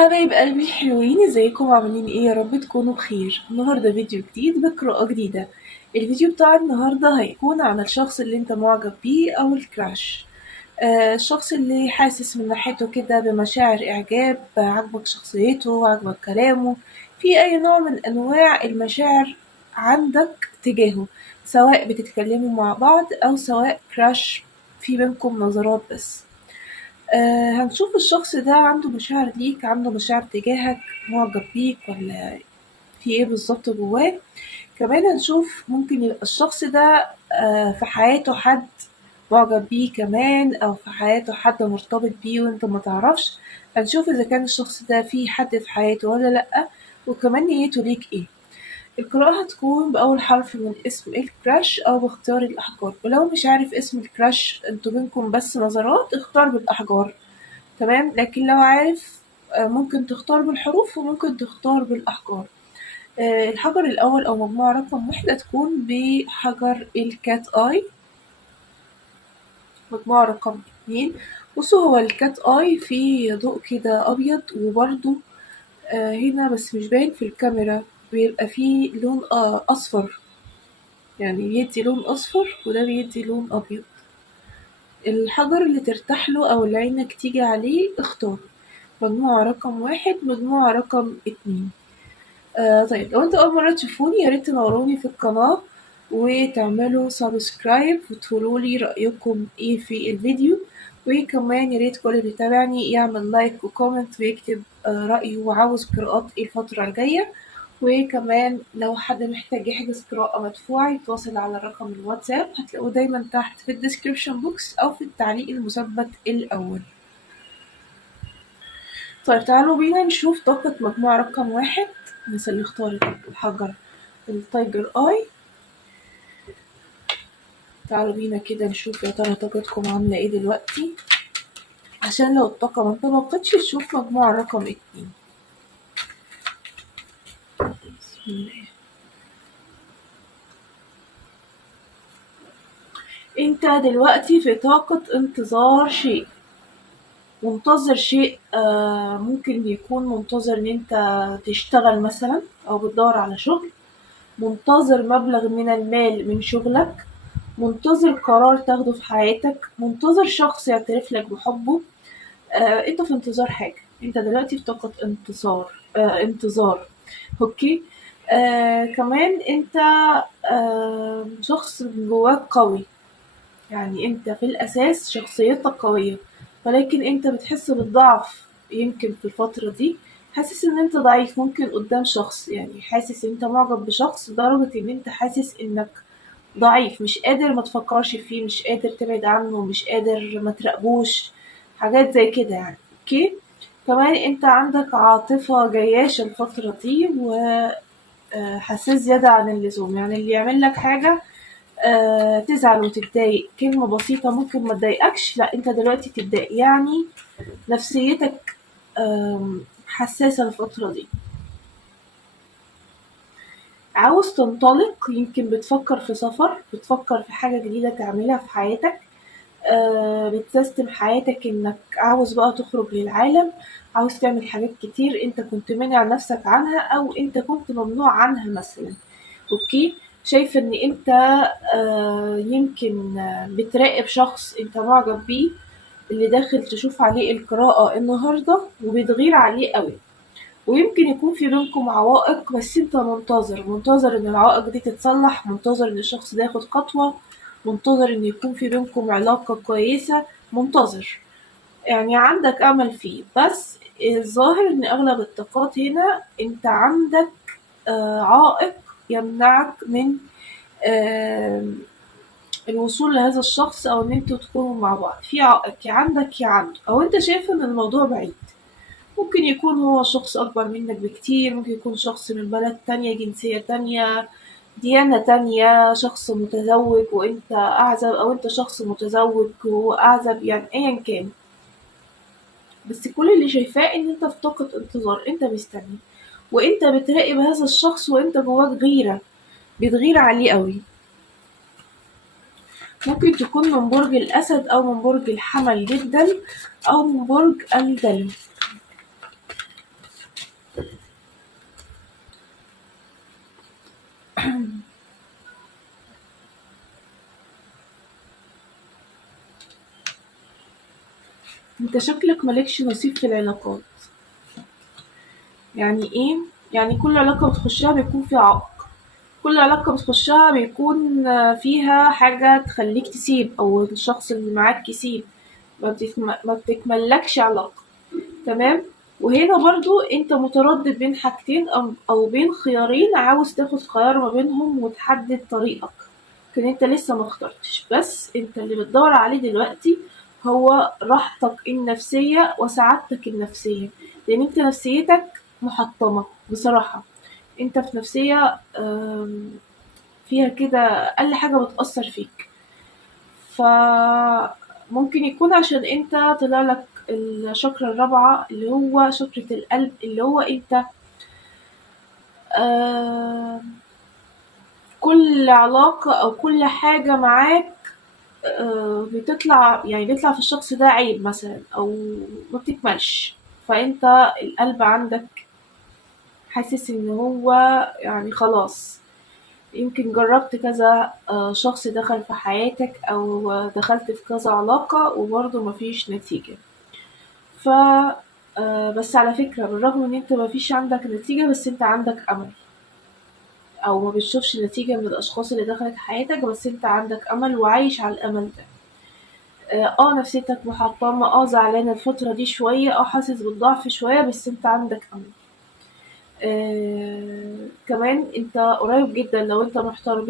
حبايب قلبي الحلوين، ازيكم عاملين ايه؟ يا رب تكونوا بخير. النهارده فيديو جديد بقراءة جديدة. الفيديو بتاع النهارده هيكون عن الشخص اللي انت معجب بيه او الكراش. الشخص اللي حاسس من ناحيته كده بمشاعر اعجاب، عاجبك شخصيته، عاجبك كلامه، في اي نوع من انواع المشاعر عندك تجاهه، سواء بتتكلموا مع بعض او سواء كراش في بينكم نظرات بس. هنشوف الشخص ده عنده مشاعر ليك، عنده مشاعر تجاهك، معجب بيك ولا في ايه بالظبط جواه. كمان هنشوف ممكن يبقى الشخص ده في حياته حد معجب بيه كمان، او في حياته حد مرتبط بيه وانت ما تعرفش. هنشوف اذا كان الشخص ده فيه حد في حياته ولا لأ، وكمان نيته ليك ايه. القراءة هتكون بأول حرف من اسم الكراش أو باختيار الأحجار، ولو مش عارف اسم الكراش انتوا بينكم بس نظرات، اختار بالأحجار. تمام، لكن لو عارف ممكن تختار بالحروف وممكن تختار بالأحجار. الحجر الأول أو مجموعة رقم واحد هتكون بحجر الكات آي. مجموعة رقم اتنين، بصوا هو الكات آي فيه ضوء كده أبيض، وبرضه هنا بس مش باين في الكاميرا، بيبقى فيه لون أصفر، يعني بيدي لون أصفر وده بيدي لون أبيض. الحجر اللي ترتاحله أو اللي عينك تيجي عليه اختار. مجموعة رقم واحد، مجموعة رقم اتنين. طيب لو انتوا أول مرة تشوفوني ياريت تنوروني في القناة وتعملوا سبسكرايب وتقولولي رأيكم ايه في الفيديو، وكمان ياريت كل اللي بيتابعني يعمل لايك وكومنت ويكتب رأيه وعاوز قراءات ايه الفترة الجاية. وكمان لو حد محتاج يحجز قراءة مدفوعة يتواصل على رقم الواتساب، هتلاقوه دايما تحت في الديسكريبشن بوكس أو في التعليق المثبت الأول. طيب تعالوا بينا نشوف طاقة مجموعة رقم واحد. الناس اللي اختارت الحجر التايجر آي، تعالوا بينا كده نشوف يا ترى طاقتكم عاملة ايه دلوقتي، عشان لو الطاقة ما انطبقتش نشوف مجموعة رقم اتنين. بسم الله. انت دلوقتي في طاقة انتظار شيء، منتظر شيء. ممكن يكون منتظر ان انت تشتغل مثلا او بتدور على شغل، منتظر مبلغ من المال من شغلك، منتظر قرار تاخده في حياتك، منتظر شخص يعترف لك بحبه. انت في انتظار حاجة، انت دلوقتي في طاقة انتظار. اوكي. كمان انت شخص من جواك قوي، يعني انت في الاساس شخصيتك قوية، ولكن انت بتحس بالضعف يمكن في الفترة دي، حاسس ان انت ضعيف ممكن قدام شخص، يعني حاسس ان انت معجب بشخص لدرجة ان انت حاسس انك ضعيف، مش قادر ما تفكرش فيه، مش قادر تبعد عنه، مش قادر ما تراقبوش، حاجات زي كده يعني. اوكي. كمان انت عندك عاطفة جياشة الفترة دي، وحساس زيادة عن اللزوم، يعني اللي يعمل لك حاجة تزعل وتتضايق، كلمة بسيطة ممكن ما تضايقكش، لا انت دلوقتي تتضايق، يعني نفسيتك حساسة الفترة دي. عاوز تنطلق، يمكن بتفكر في سفر، بتفكر في حاجة جديدة تعملها في حياتك، بتسيستم حياتك انك عاوز بقى تخرج للعالم، عاوز تعمل حاجات كتير انت كنت مانع نفسك عنها او انت كنت ممنوع عنها مثلا. اوكي. شايفة ان انت يمكن بتراقب شخص انت معجب بيه، اللي داخل تشوف عليه القراءة النهاردة وبتغير عليه قوي، ويمكن يكون في بينكم عوائق، بس انت منتظر ان العوائق دي تتصلح، منتظر ان الشخص ده ياخد خطوة، منتظر ان يكون في بينكم علاقة كويسة، منتظر، يعني عندك امل فيه. بس الظاهر ان اغلب الطاقات هنا انت عندك عائق يمنعك من الوصول لهذا الشخص، او ان انتوا تكونوا مع بعض، في عائق يا عندك يا عنده، او انت شايف ان الموضوع بعيد. ممكن يكون هو شخص أكبر منك بكتير، ممكن يكون شخص من بلد تانية، جنسية تانية، ديانة تانية، شخص متزوج وانت أعزب، أو انت شخص متزوج وهو أعزب، يعني أيا كان. بس كل اللي شايفاه ان انت في طاقة انتظار، انت مستني وانت بتراقب هذا الشخص، وانت جواك غيرة، بتغير عليه قوي. ممكن تكون من برج الأسد أو من برج الحمل جدا، أو من برج الدلو. انت شكلك مالكش نصيب في العلاقات. يعني ايه؟ يعني كل علاقة بتخشها بيكون فيها عائق، كل علاقة بتخشها بيكون فيها حاجة تخليك تسيب أو الشخص اللي معاك يسيب، ما بتكملكش علاقة. تمام. وهنا برضو انت متردد بين حاجتين أو بين خيارين، عاوز تاخد خيار ما بينهم وتحدد طريقك، لكن انت لسه ما اخترتش. بس انت اللي بتدور عليه دلوقتي هو راحتك النفسية وسعادتك النفسية، لان انت نفسيتك محطمة بصراحة. انت في نفسية فيها كده أقل حاجة بتأثر فيك. فممكن يكون عشان انت طلع لك الشكرة الرابعة اللي هو شكرة القلب، اللي هو انت آه كل علاقة أو كل حاجة معاك بتطلع، يعني بيطلع في الشخص ده عيب مثلا أو ما بتكملش. فانت القلب عندك حاسس ان هو يعني خلاص. يمكن جربت كذا شخص دخل في حياتك أو دخلت في كذا علاقة وبرضه مفيش نتيجة. ف بس على فكرة بالرغم ان انت مفيش عندك نتيجة بس انت عندك أمل، أو ما بتشوفش نتيجة من الأشخاص اللي دخلت حياتك بس انت عندك أمل وعايش على الأمل ده. نفسيتك محطمة، زعلان الفترة دي شوية، حاسس بالضعف شوية، بس انت عندك أمل. كمان انت قريب جدا لو انت محتار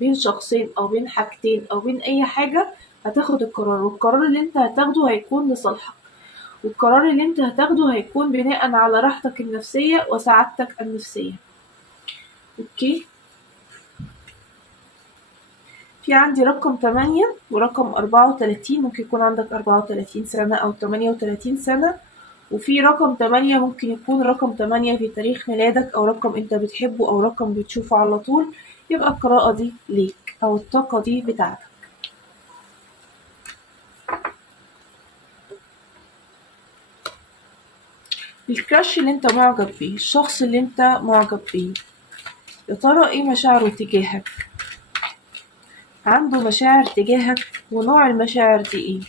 بين شخصين او بين حاجتين او بين اي حاجة، هتاخد القرار، والقرار اللي انت هتاخده هيكون لصالحك، والقرار اللي انت هتاخده هيكون بناء على راحتك النفسية وسعادتك النفسية. اوكي. في عندي رقم 8 ورقم 34، ممكن يكون عندك 34 سنة أو 38 سنة. وفي رقم 8 ممكن يكون رقم 8 في تاريخ ميلادك، أو رقم أنت بتحبه أو رقم بتشوفه على طول. يبقى القراءة دي ليك أو الطاقة دي بتاعتك. الكراش اللي انت معجب بيه، الشخص اللي انت معجب بيه، يا ترى ايه مشاعره تجاهك؟ عنده مشاعر تجاهك؟ ونوع المشاعر دي ايه؟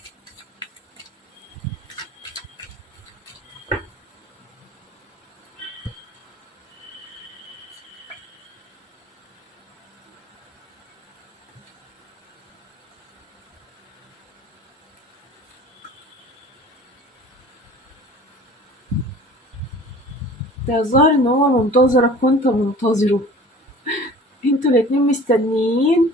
ده الظاهر ان هو منتظرك وانت منتظره، انتوا الاتنين مستنيين.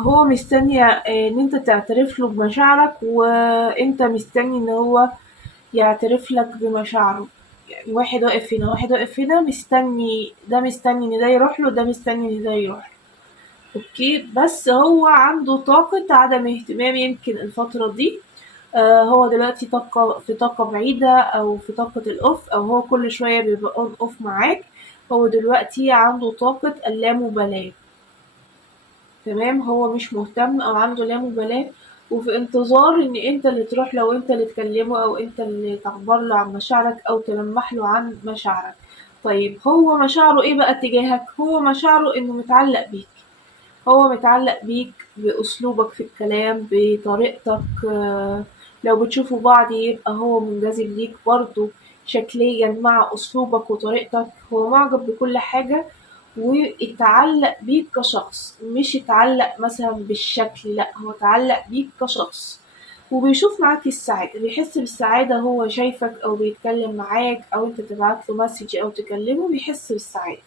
هو مستني ان انت تعترف له بمشاعرك، وانت مستني ان هو يعترف لك بمشاعره. يعني واحد واقف هنا واحد واقف هنا، مستني ده، مستني ان ده يروح له، ده مستني ان ده يروح له. اوكي. بس هو عنده طاقة عدم اهتمام يمكن الفترة دي. هو دلوقتي في طاقة بعيدة أو في طاقة الأوف، أو هو كل شوية بيبقى أون أوف معاك. هو دلوقتي عنده طاقة اللامبالاة. تمام. هو مش مهتم أو عنده لامبالاة، وفي انتظار إن أنت اللي تروح له وأنت اللي تكلمه أو أنت اللي تعبر له عن مشاعرك أو تلمح له عن مشاعرك. طيب هو مشاعره إيه بقى تجاهك؟ هو مشاعره إنه متعلق بيك. هو متعلق بيك بأسلوبك في الكلام، بطريقتك. لو بتشوفوا بعض يبقى هو منجذب ليك برضه شكليا مع أسلوبك وطريقتك. هو معجب بكل حاجة واتعلق بيك كشخص، مش اتعلق مثلا بالشكل، لأ هو اتعلق بيك كشخص، وبيشوف معاك السعادة، بيحس بالسعادة. هو شايفك أو بيتكلم معاك أو انت تبعت له مسج أو تكلمه بيحس بالسعادة.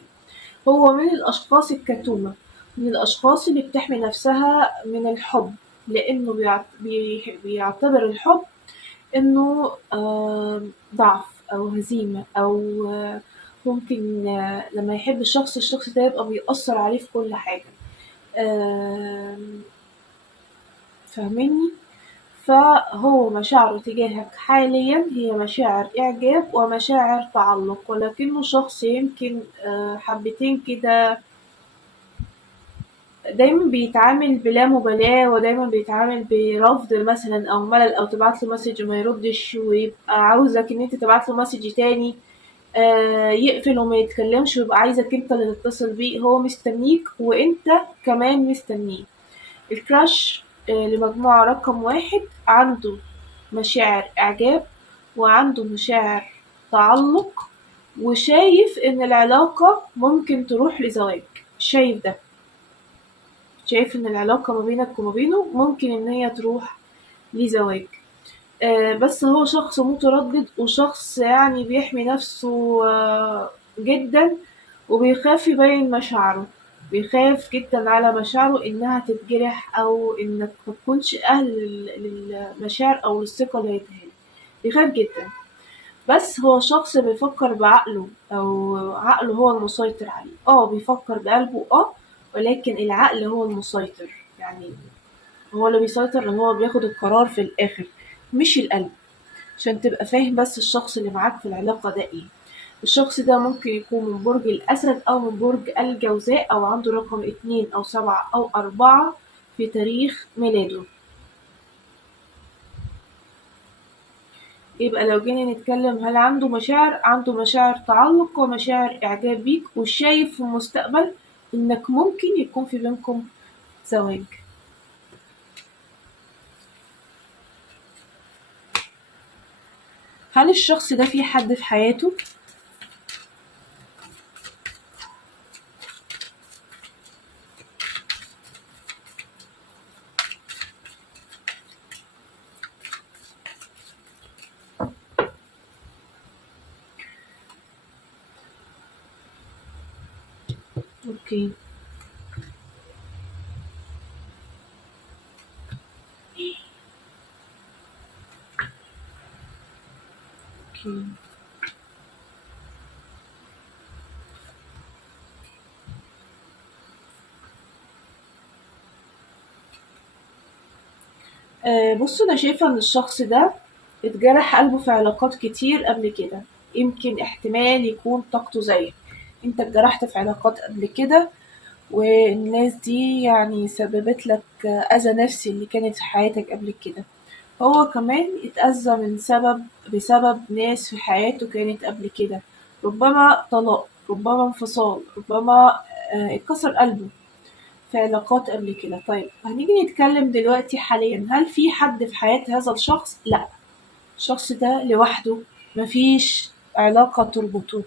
هو من الأشخاص الكتومة، من الأشخاص اللي بتحمي نفسها من الحب، لأنه بيعتبر الحب إنه ضعف أو هزيمة أو ممكن لما يحب الشخص ده يبقى بيأثر عليه في كل حاجة. فاهمني؟ فهو مشاعره تجاهك حاليا هي مشاعر إعجاب ومشاعر تعلق، ولكنه شخص يمكن حبتين كده، دايما بيتعامل بلا مبالاة، ودايما بيتعامل برفض مثلا أو ملل، أو تبعتله مسج ما يردش ويبقى عاوزك إن انت تبعتله مسج تاني. يقفل وما يتكلمش ويبقى عايزك انت اللي تتصل بيه، هو مستنيك وانت كمان مستنيه. الكراش لمجموعة رقم واحد عنده مشاعر إعجاب وعنده مشاعر تعلق، وشايف إن العلاقة ممكن تروح لزواج. شايف ده، شايف إن العلاقة ما بينك وما بينه ممكن إن هي تروح لزواج. بس هو شخص متردد وشخص يعني بيحمي نفسه جدا، وبيخاف يبين مشاعره، بيخاف جدا على مشاعره إنها تتجرح أو إنك متكونش أهل للمشاعر أو للثقة اللي هيديهالك، بيخاف جدا. بس هو شخص بيفكر بعقله أو عقله هو المسيطر عليه، بيفكر بقلبه ولكن العقل هو المسيطر، يعني هو اللي بيسيطر لأن هو بياخد القرار في الآخر مش القلب. عشان تبقى فاهم بس الشخص اللي معاك في العلاقة ده ايه. الشخص ده ممكن يكون من برج الأسد أو من برج الجوزاء أو عنده رقم 2 أو 7 أو 4 في تاريخ ميلاده. يبقى لو جينا نتكلم هل عنده مشاعر، عنده مشاعر تعلق ومشاعر إعجاب بيك، وشايف في المستقبل إنك ممكن يكون في بينكم زواج. هل الشخص ده في حد في حياته؟ اوكي. اوكي. بص أنا شايفة إن الشخص ده اتجرح قلبه في علاقات كتير قبل كده، يمكن احتمال يكون طاقته زيك، انت اتجرحت في علاقات قبل كده والناس دي يعني سببت لك أذى نفسي اللي كانت في حياتك قبل كده. هو كمان اتأذى بسبب ناس في حياته كانت قبل كده، ربما طلاق، ربما انفصال، ربما اتكسر قلبه في علاقات قبل كده. طيب هنيجي نتكلم دلوقتي حاليا، هل في حد في حياة هذا الشخص؟ لأ، الشخص ده لوحده، مفيش علاقة تربطه.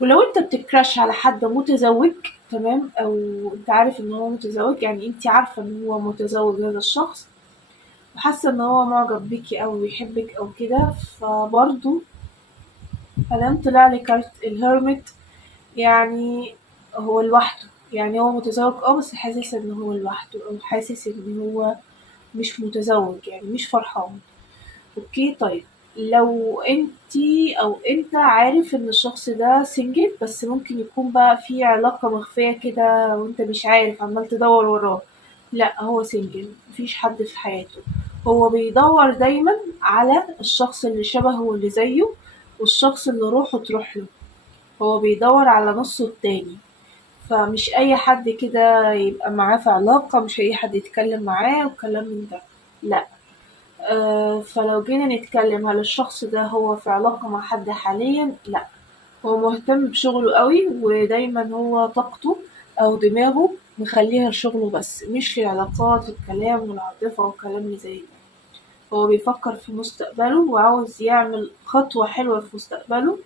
ولو انت بتكراش على حد متزوج، تمام، او انت عارف ان هو متزوج، يعني انت عارفة ان هو متزوج هذا الشخص وحاسة ان هو معجب بيكي او بيحبك او كده، فبرضه مادام طلع لي كارت الهيرمت، يعني هو لوحده، يعني هو متزوج بس حاسس ان هو لوحده او حاسس ان هو مش متزوج، يعني مش فرحان. اوكي. طيب لو انتي او انت عارف ان الشخص ده سنجل، بس ممكن يكون بقى في علاقة مخفية كده وانت مش عارف، عمال تدور وراه، لا هو سنجل، مفيش حد في حياته. هو بيدور دايما على الشخص اللي شبهه واللي زيه والشخص اللي روحه تروح له، هو بيدور على نصه التاني. فمش اي حد كده يبقى معاه في علاقة، مش اي حد يتكلم معاه وكلام من ده، لا. فلو جينا نتكلم هل الشخص ده هو في علاقة مع حد حاليا؟ لأ، هو مهتم بشغله قوي ودايما هو طاقته أو دماغه مخليها لشغله بس، مش في العلاقات والكلام والعاطفة والكلام اللي زي ده. هو بيفكر في مستقبله وعاوز يعمل خطوة حلوة في مستقبله،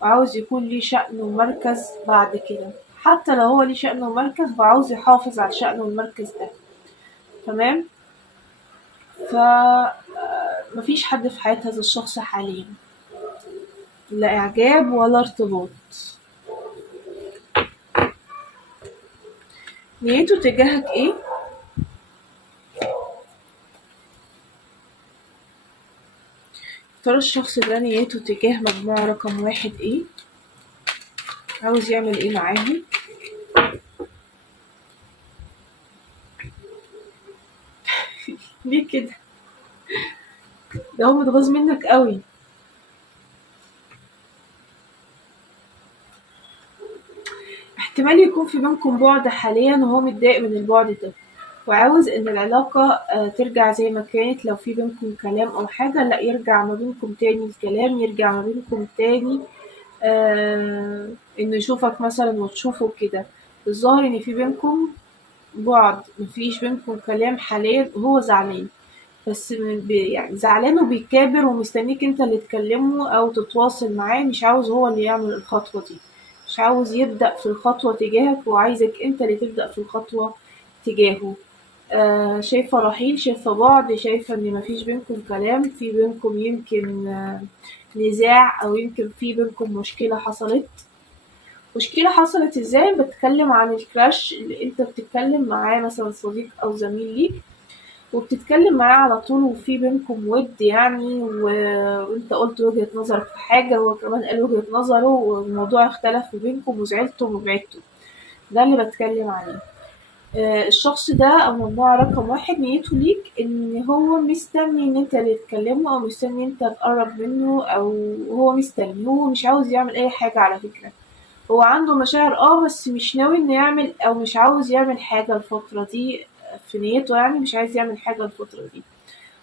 وعاوز يكون ليه شأن ومركز بعد كده. حتى لو هو ليه شأن ومركز فعاوز يحافظ على الشأن والمركز ده. تمام. ف مفيش حد في حياة هذا الشخص حاليا، لا إعجاب ولا ارتباط. نيته تجاهك ايه؟ ترى الشخص ده نيته تجاه مجموعة رقم واحد ايه؟ عاوز يعمل ايه معاهم؟ ليه كده؟ ده هو متغاظ منك قوي. احتمال يكون في بينكم بعد حاليا وهو متضايق من البعد ده، وعاوز ان العلاقة ترجع زي ما كانت. لو في بينكم كلام او حاجة، لا، يرجع ما بينكم تاني الكلام، يرجع ما بينكم تاني إنه يشوفك مثلًا وتشوفه كده، الظاهر إن في بينكم بُعد، ما فيش بينكم كلام حاليًا وهو زعلان، بس يعني زعلان وبيكابر ومستنيك أنت اللي تكلمه أو تتواصل معاه، مش عاوز هو اللي يعمل الخطوة دي، مش عاوز يبدأ في الخطوة تجاهك وعايزك أنت اللي تبدأ في الخطوة تجاهه. شايفة رحيل، شايفة بُعد، شايفة إن ما فيش بينكم كلام، في بينكم يمكن نزاع أو يمكن في بينكم مشكلة حصلت. مشكلة حصلت إزاي؟ باتكلم عن الcrush اللي أنت بتتكلم معاه مثلًا صديق أو زميل ليك وبتتكلم معاه على طول وفي بينكم وِد يعني وأنت قُلت وجهة نظرك في حاجة وهو كمان قال وجهة نظره والموضوع اختلف ما بينكم وزعلتم وبعدتم، ده اللي باتكلم عليه. الشخص ده أو مجموعة رقم 1 نيته ليك إن هو مستني إن أنت اللي تكلمه أو مستني إن أنت تقرّب منه أو هو مستني، هو مش عاوز يعمل أي حاجة على فكرة. هو عنده مشاعر بس مش ناوي إنه يعمل أو مش عاوز يعمل حاجة الفترة دي في نيته يعني مش عايز يعمل حاجة الفترة دي،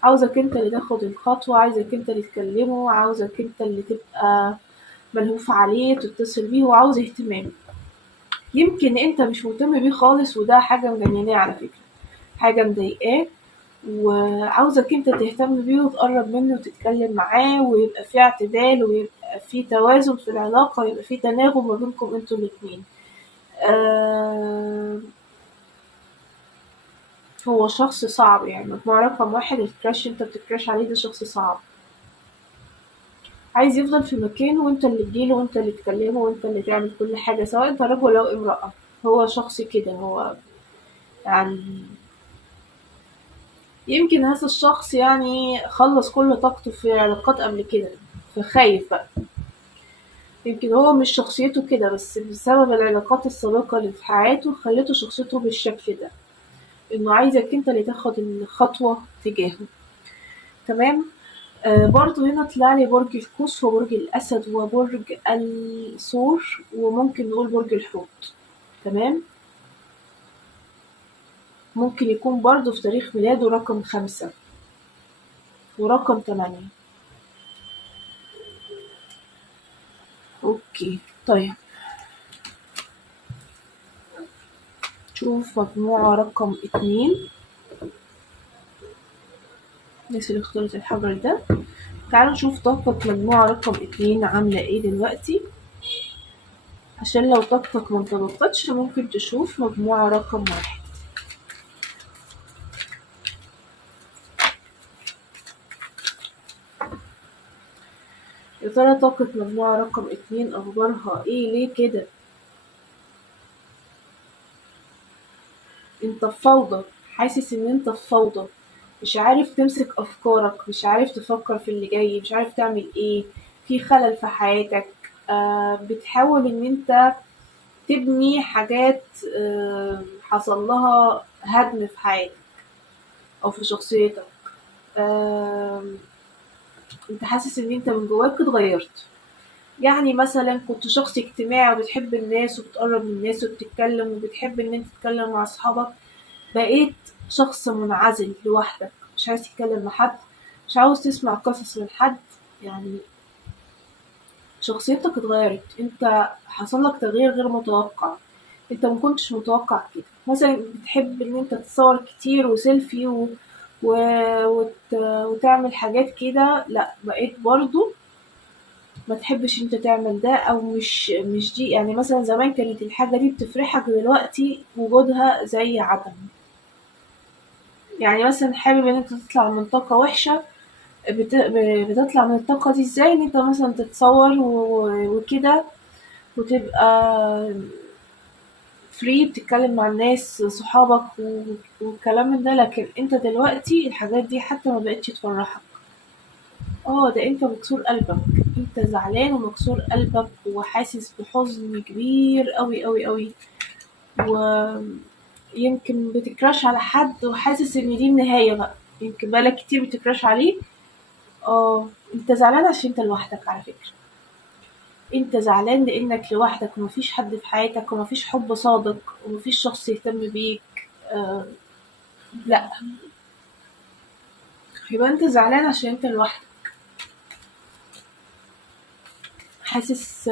عاوزك انت اللي تاخد الخطوة، عايزك انت اللي تكلمه، عاوزك انت اللي تبقى ملهوف عليه تتصل بيه، وعاوز اهتمام. يمكن انت مش مهتم بيه خالص وده حاجة مجنناه على فكرة، حاجة مضايقاه وعاوزك انت تهتم بيه وتقرب منه وتتكلم معاه ويبقى في اعتدال ويبقى في توازن في العلاقة ويبقى في تناغم ما بينكم انتوا الاتنين. آه، هو شخص صعب يعني مجموعة رقم 1 الكراش انت بتكراش عليه ده شخص صعب، عايز يفضل في مكانه وانت اللي تجيله وانت اللي تكلمه وانت اللي تعمل كل حاجة سواء انت رجل أو امرأة. هو شخص كده هو يعني يمكن هذا الشخص يعني خلص كل طاقته في علاقات قبل كده فخايف بقى. يمكن هو مش شخصيته كده بس بسبب العلاقات السابقة اللي في حياته خلته شخصيته بالشكل ده، انه عايزك انت اللي تاخد الخطوة تجاهه. تمام. برضه هنا طلع لي برج القوس وبرج الأسد وبرج الثور وممكن نقول برج الحوت. تمام. ممكن يكون برضه في تاريخ ميلاده رقم 5 ورقم 8. اوكي طيب شوف مجموعة رقم 2 الناس اللي اختارت الحجر ده. تعالوا نشوف طاقة مجموعة رقم 2 عاملة ايه دلوقتي عشان لو طاقتك منطبقتش ممكن تشوف مجموعة رقم 1. يا ترى طاقة مجموعة رقم 2 أخبارها ايه ليه كده؟ انت في فوضى، حاسس ان انت في فوضى، مش عارف تمسك افكارك، مش عارف تفكر في اللي جاي، مش عارف تعمل ايه، في خلل في حياتك. بتحاول ان انت تبني حاجات حصل لها هدم في حياتك او في شخصيتك. آه انت حاسس ان انت من جواك اتغيرت، يعني مثلا كنت شخص اجتماعي وبتحب الناس وبتقرب من الناس وبتتكلم وبتحب ان انت تتكلم مع اصحابك، بقيت شخص منعزل لوحدك، مش عايز تتكلم مع حد، مش عاوز تسمع قصص من حد، يعني شخصيتك اتغيرت، انت حصل لك تغيير غير متوقع، انت ما كنتش متوقع كده. مثلا بتحب ان انت تتصور كتير وسيلفي و... وتعمل حاجات كده، لا بقيت برضو ما تحبش انت تعمل ده او مش دي، يعني مثلا زمان كانت الحاجة دي بتفرحك دلوقتي وجودها زي عدم. يعني مثلا حابب ان انت تطلع من طاقة وحشة بتطلع من الطاقة دي ازاي؟ ان انت مثلا تتصور وكده وتبقى فري بتتكلم مع الناس صحابك والكلام من ده، لكن انت دلوقتي الحاجات دي حتى ما بقتش تفرحك. ده انت مكسور قلبك، انت زعلان ومكسور قلبك وحاسس بحزن كبير قوي قوي قوي، ويمكن بتكراش على حد وحاسس ان دي النهاية بقى، يمكن بقالك كتير بتكراش عليه. انت زعلان عشان انت لوحدك على فكرة، انت زعلان لانك لوحدك ومفيش حد في حياتك ومفيش حب صادق ومفيش شخص يهتم بيك. آه لا، يبقى انت زعلان عشان انت لوحدك. حاسس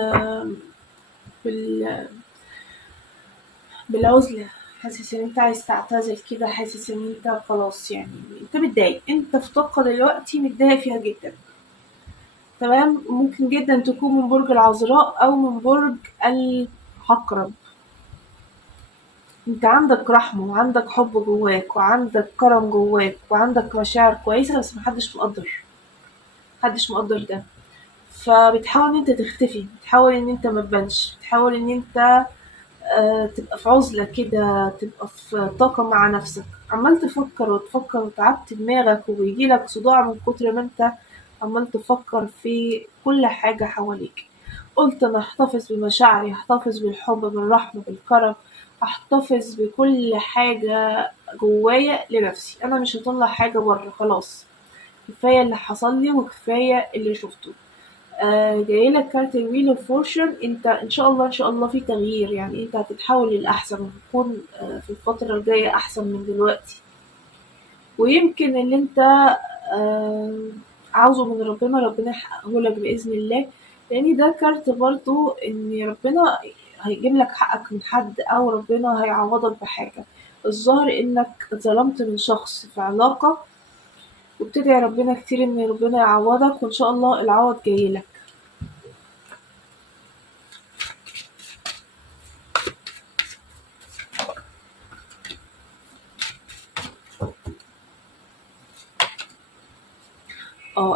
بالعزلة، حاسس ان انت عايز تعتزل كده، حاسس ان انت خلاص يعني انت متضايق، انت في طاقة دلوقتي متضايق فيها جدا. تمام، ممكن جدا تكون من برج العذراء او من برج العقرب. انت عندك رحمة وعندك حب جواك وعندك كرم جواك وعندك مشاعر كويسة، بس محدش مقدر ده. فبتحاول ان انت تختفي، بتحاول ان انت متبانش، بتحاول ان انت تبقى في عزلة كده، تبقى في طاقة مع نفسك، عمال تفكر وتفكر وتعبت دماغك وبيجيلك صداع من كتر ما انت عمال تفكر في كل حاجة حواليك. قلت انا هحتفظ بمشاعري، هحتفظ بالحب بالرحمة بالكرم، هحتفظ بكل حاجة جوايا لنفسي، انا مش هطلع حاجة بره، خلاص كفاية اللي حصل لي وكفاية اللي شفته. جايلك كارت الويل اوف فورشن، انت ان شاء الله ان شاء الله في تغيير، يعني انت هتتحول للأحسن وهتكون في الفترة الجاية أحسن من دلوقتي. ويمكن اللي انت آه، عاوزه من ربنا يحققهولك بإذن الله، لأن ده كارت برضو إن ربنا هيجيب لك حقك من حد أو ربنا هيعوضك بحاجة. الظاهر إنك اتظلمت من شخص في علاقة، وبتدعي ربنا كتير إن ربنا يعوضك، وإن شاء الله العوض جايلك.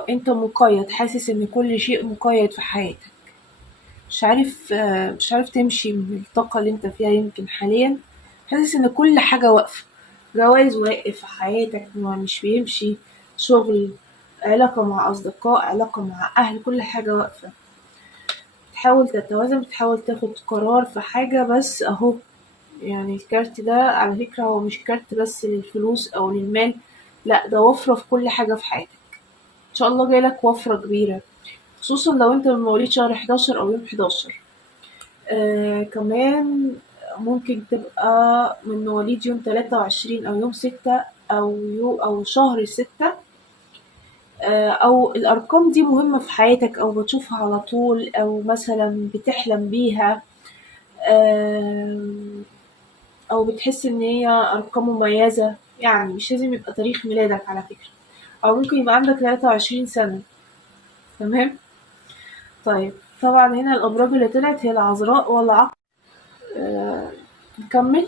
انت مقيد، حاسس ان كل شيء مقيد في حياتك، مش عارف تمشي من الطاقة اللي انت فيها يمكن حاليا، حاسس ان كل حاجة واقفة، جواز واقف في حياتك مش بيمشي، شغل، علاقة مع أصدقاء، علاقة مع أهل، كل حاجة واقفة. بتحاول تتوازن، بتحاول تاخد قرار في حاجة، بس أهو يعني الكارت ده على فكرة هو مش كارت بس للفلوس أو للمال، لأ ده وفرة في كل حاجة في حياتك. إن شاء الله جايلك وفرة كبيرة، خصوصًا لو أنت من مواليد شهر 11 أو يوم 11. كمان ممكن تبقى من مواليد يوم 23 أو يوم 6 أو شهر 6. أو الأرقام دي مهمة في حياتك أو بتشوفها على طول أو مثلًا بتحلم بيها، آمم، أو بتحس إن هي أرقام مميزة، يعني مش لازم يبقى تاريخ ميلادك على فكرة، أو ممكن يبقى عندك 23 سنة. تمام؟ طيب، طبعًا هنا الأبراج اللي طلعت هي العذراء والعقرب. نكمل.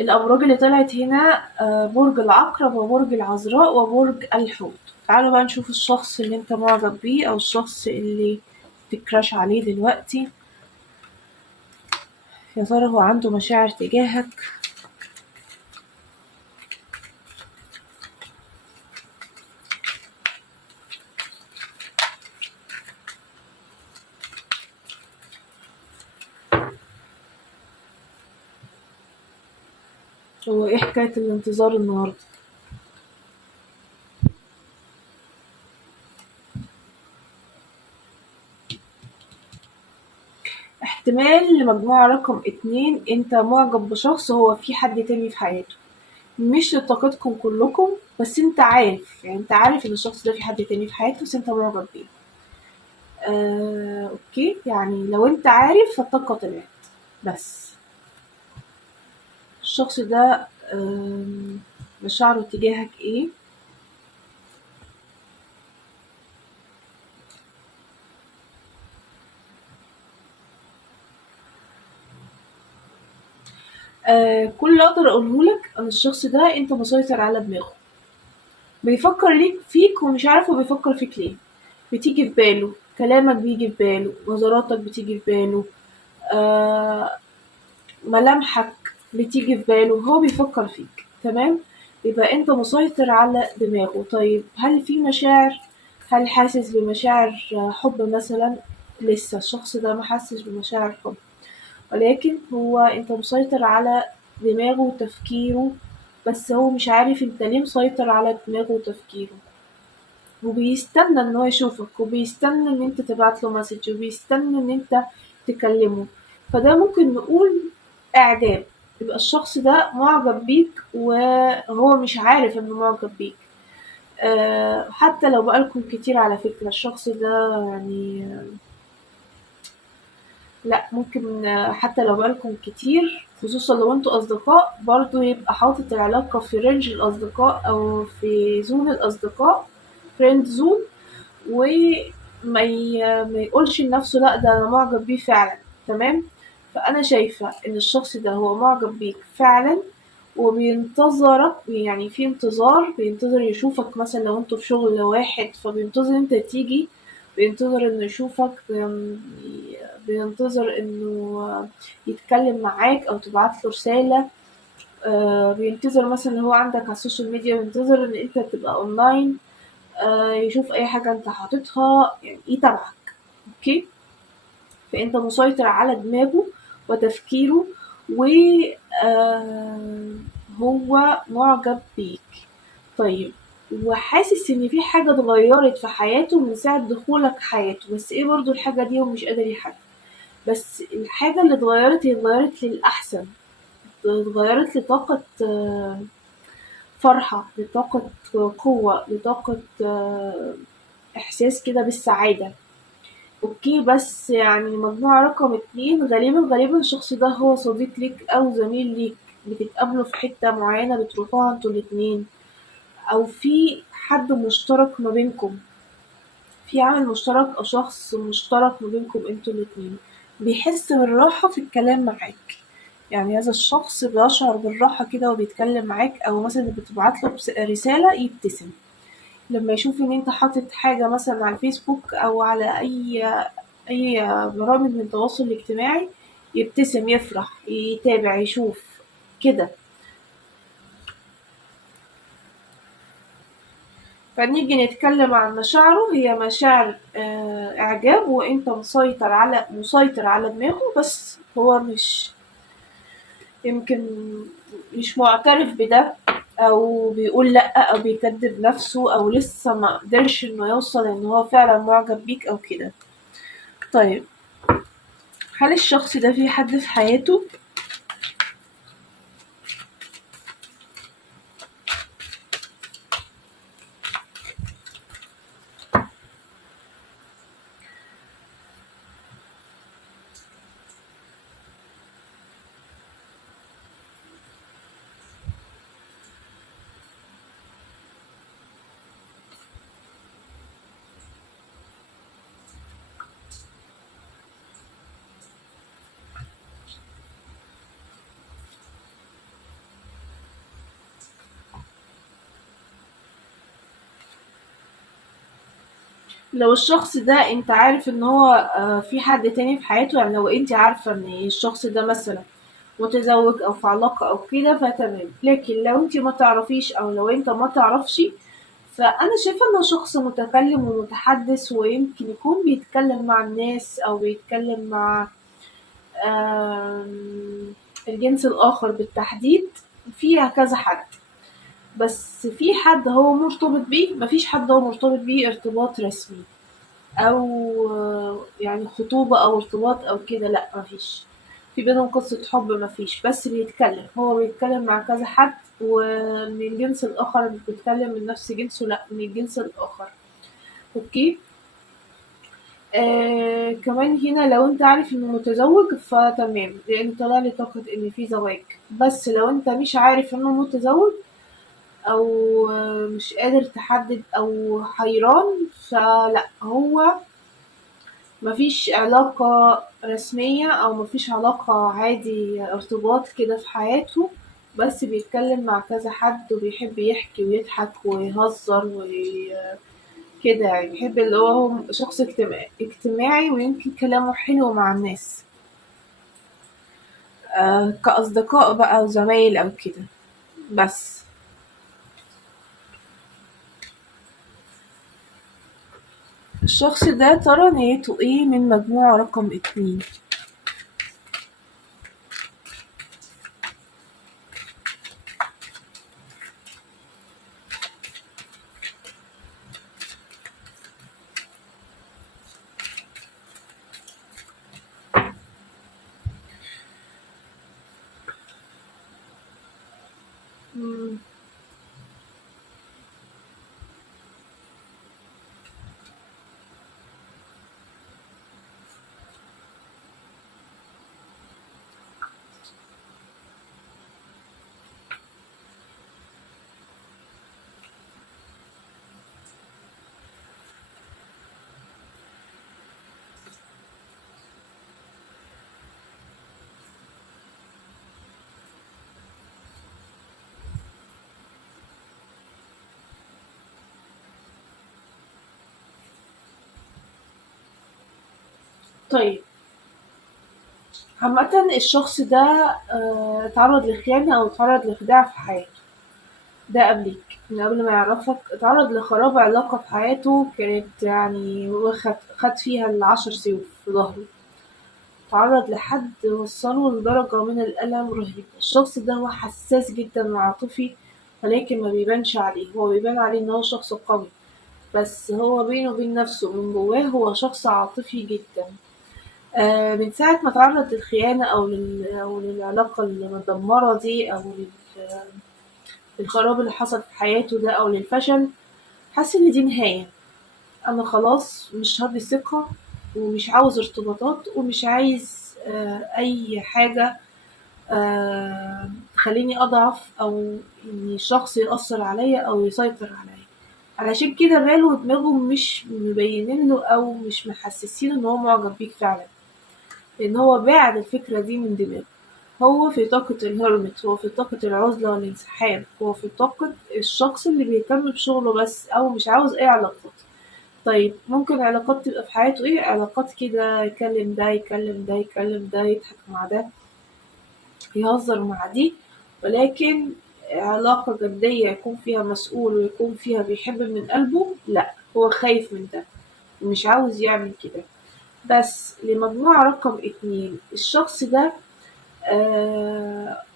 الأبراج اللي طلعت هنا برج العقرب وبرج العذراء وبرج الحوت. تعالوا بقى نشوف الشخص اللي انت معجب بيه أو الشخص اللي تكراش عليه دلوقتي، يا ترى هو عنده مشاعر تجاهك؟ هو ايه حكاية الانتظار النهاردة؟ احتمال لمجموعة رقم 2، انت معجب بشخص هو في حد تاني في حياته، مش لطاقتكم كلكم، بس انت عارف، يعني انت عارف ان الشخص ده في حد تاني في حياته بس انت معجب بيه. اوكي، يعني لو انت عارف فالطاقة طلعت. بس الشخص ده مشاعره تجاهك ايه؟ كل اللي اقدر اقوله لك ان الشخص ده انت مسيطر على دماغه، بيفكر ليك فيك ومش عارف هو بيفكر فيك ليه، بتيجي في باله، كلامك بيجي في باله، نظراتك بتيجي في باله، آه ملامحك بتيجي في باله، هو بيفكر فيك. تمام، يبقى انت مسيطر على دماغه. طيب هل في مشاعر؟ هل حاسس بمشاعر حب مثلا؟ لسه الشخص ده ما حسش بمشاعر حب، ولكن هو انت مسيطر على دماغه وتفكيره، بس هو مش عارف انت ليه مسيطر على دماغه وتفكيره، وبيستنى ان هو يشوفك، وبيستنى ان انت تبعت له مسج، وبيستنى ان انت تكلمه. فده ممكن نقول اعجاب، يبقى الشخص ده معجب بيك وهو مش عارف انه معجب بيك. حتى لو بقالكم كتير على فكرة الشخص ده يعني لأ ممكن حتى لو بقالكم كتير خصوصًا لو انتوا أصدقاء برضه يبقى حاطط العلاقة في رينج الأصدقاء أو في زون الأصدقاء friend zone، ما يقولش لنفسه لأ ده أنا معجب بيه فعلًا. تمام. فأنا شايفة إن الشخص ده هو معجب بيك فعلًا وبينتظرك، يعني في انتظار، بينتظر يشوفك مثلًا لو انتوا في شغل واحد فبينتظر انت تيجي، بينتظر انه يشوفك، بينتظر انه يتكلم معاك او تبعتله رسالة. بينتظر مثلا هو عندك على السوشيال ميديا، بينتظر ان انت تبقى اونلاين، يشوف اي حاجة انت حاططها، يعني يتابعك. اوكي. فانت مسيطر على دماغه وتفكيره، و آه، هو معجب بيك. طيب، وحاسس ان في حاجة اتغيرت في حياته من ساعة دخولك حياته، بس ايه برضو الحاجة دي ومش قادر يحدد. بس الحاجة اللي اتغيرت هي اتغيرت للأحسن، اتغيرت لطاقة فرحة، لطاقة قوة، لطاقة إحساس كده بالسعادة. اوكي. بس يعني مجموعة رقم 2 غالبا الشخص ده هو صديق ليك أو زميل ليك، بتتقابلوا في حتة معينة بتروحوها انتوا الاتنين، أو في حد مشترك ما بينكم، في عامل مشترك أو شخص مشترك ما بينكم انتوا الاتنين، بيحس بالراحة في الكلام معاك. يعني هذا الشخص بيشعر بالراحة كده وبيتكلم معاك، أو مثلا بتبعتله رسالة يبتسم لما يشوف إن أنت حاطط حاجة مثلا على الفيسبوك أو على أي برامج من التواصل الاجتماعي، يبتسم، يفرح، يتابع، يشوف كده. فنيجي نتكلم عن مشاعره، هي مشاعر إعجاب، وأنت مسيطر على دماغه، بس هو يمكن مش معترف بده، أو بيقول لأ، أو بيكدب نفسه، أو لسه ما قدرش إنه يوصل إن هو فعلا معجب بيك أو كده. طيب، هل الشخص ده في حد في حياته؟ لو الشخص ده انت عارف ان هو في حد تاني في حياته، يعني لو انت عارفة ان الشخص ده مثلا متزوج او في علاقة او كده فتمام. لكن لو انت ما تعرفيش او لو انت ما تعرفش، فانا شايفة انه شخص متكلم ومتحدث، ويمكن يكون بيتكلم مع الناس او بيتكلم مع الجنس الاخر بالتحديد. فيها كذا حد، بس في حد هو مرتبط بيه، مفيش حد هو مرتبط بيه ارتباط رسمي، او يعني خطوبة او ارتباط او كده، لا مفيش في بينهم قصة حب، مفيش، بس هو بيتكلم مع كذا حد، ومن الجنس الآخر مش بيتكلم من نفس جنسه، لأ من الجنس الآخر. اوكي. كمان هنا لو انت عارف انه متزوج فتمام، لان طلع لي طاقة ان في زواج. بس لو انت مش عارف انه متزوج، او مش قادر تحدد او حيران، فلا هو مفيش علاقة رسمية أو مفيش علاقة عادي ارتباط كده في حياته، بس بيتكلم مع كذا حد وبيحب يحكي ويضحك ويهزر وكده، يعني بيحب اللي هو شخص اجتماعي ويمكن كلامه حلو مع الناس، كأصدقاء بقى وزمايل أو كده. بس الشخص ده ترى نيته ايه من مجموعة رقم 2؟ طيب عامة الشخص ده اتعرض لخيانة أو اتعرض لخداع في حياته، ده قبليك من قبل ما يعرفك، اتعرض لخراب علاقة في حياته كانت يعني هو خد فيها ال10 سيوف في ضهره، اتعرض لحد وصله لدرجة من الألم رهيبة. الشخص ده هو حساس جدا وعاطفي، ولكن ما بيبانش عليه، هو بيبان عليه ان هو شخص قوي، بس هو بينه وبين نفسه من جواه هو شخص عاطفي جدا. من ساعة ما اتعرض للخيانة أو للعلاقة المدمرة دي أو للخراب اللي حصل في حياته ده أو للفشل، حس إن دي نهاية. أنا خلاص مش هادي ثقة ومش عاوز ارتباطات ومش عايز أي حاجة تخلّيني أضعف أو إن شخص يأثّر عليَّ أو يسيطر عليَّ، علشان كده باله ودماغه مش مبيّنين له أو مش محسّسينه إن هو معجب بيك فعلًا، لإن هو باعد الفكرة دي من دماغه، هو في طاقة الhermit، هو في طاقة العزلة والانسحاب، هو في طاقة الشخص اللي بيهتم بشغله بس أو مش عاوز أي علاقات. طيب ممكن علاقات تبقى في حياته إيه، علاقات كده يكلّم ده، يكلّم ده، يكلّم ده، يضحك مع ده، يهزر مع دي، ولكن علاقة جدية يكون فيها مسؤول ويكون فيها بيحب من قلبه لأ، هو خايف من ده ومش عاوز يعمل كده. بس لمجموعة رقم 2، الشخص ده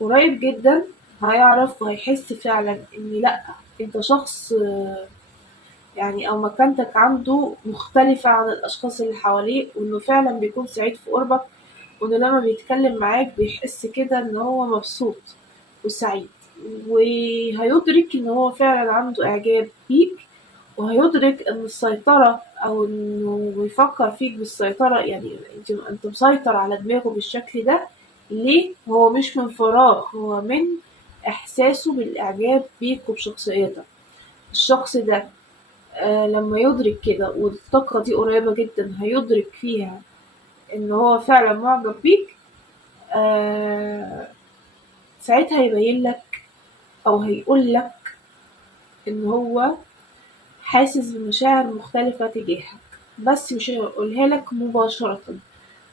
قريب جدا هيعرف وهيحس فعلا ان لأ، انت شخص يعني او مكانتك عنده مختلفة عن الاشخاص اللي حواليه، وانه فعلا بيكون سعيد في قربك، وإنه لما بيتكلم معاك بيحس كده إن هو مبسوط وسعيد، وهيدرك إن هو فعلا عنده إعجاب بيك، وهيدرك إن السيطرة أو إنه بيفكر فيك بالسيطرة، يعني أنت مسيطر على دماغه بالشكل ده. ليه؟ هو مش من فراغ، هو من إحساسه بالإعجاب بيك وبشخصيتك. الشخص ده لما يدرك كده والطاقة دي قريبة جدا هيدرك فيها إن هو فعلا معجب بيك، آه ساعتها هيبين لك أو هيقول لك إن هو حاسس بمشاعر مختلفة تجاهك، بس مش هيقولها لك مباشرة،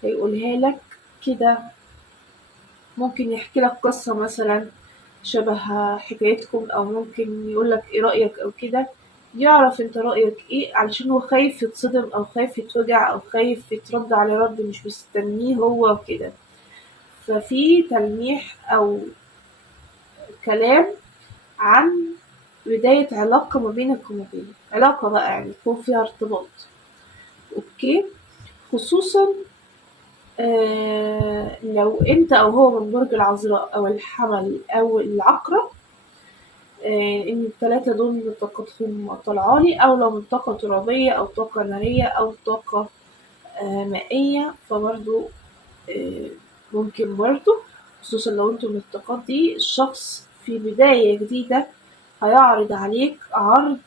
هيقولها لك كده. ممكن يحكي لك قصة مثلا شبه حكايتكم، أو ممكن يقول لك إيه رأيك أو كده، يعرف انت رأيك ايه علشان هو خايف يتصدم أو خايف يتوجع أو خايف يترد عليه رد مش مستنيه هو وكده. ففي تلميح أو كلام عن بداية علاقة ما بينك وما بينه، علاقة بقى يعني يكون فيها ارتباط. اوكي، خصوصا لو انت او هو من برج العذراء او الحمل او العقرب، ان التلاتة دول طاقتهم طالعالي، او لو من طاقة ترابية او طاقة نارية او طاقة مائية فبرضو آه ممكن برضو، خصوصا لو انتوا من الطاقات دي. الشخص في بداية جديدة هيعرض عليك عرض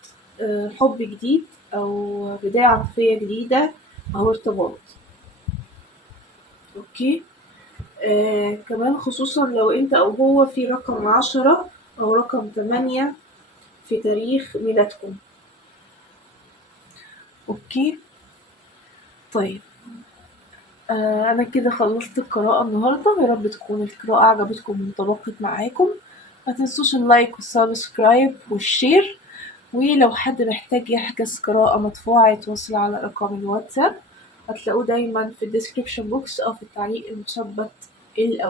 حب جديد أو بداية عاطفية جديدة أو ارتباط. أوكي، كمان خصوصا لو انت أو هو في رقم 10 أو رقم 8 في تاريخ ميلادكم. أوكي، طيب أنا كده خلصت القراءة النهاردة، يا رب تكون القراءة عجبتكم وانطبقت معاكم. متنسوش اللايك والسبسكرايب والشير، ولو حد محتاج يحجز قراءة مدفوعة يتواصل على رقم الواتساب، هتلاقوه دايما في الديسكريبشن بوكس أو في التعليق المثبت الأول.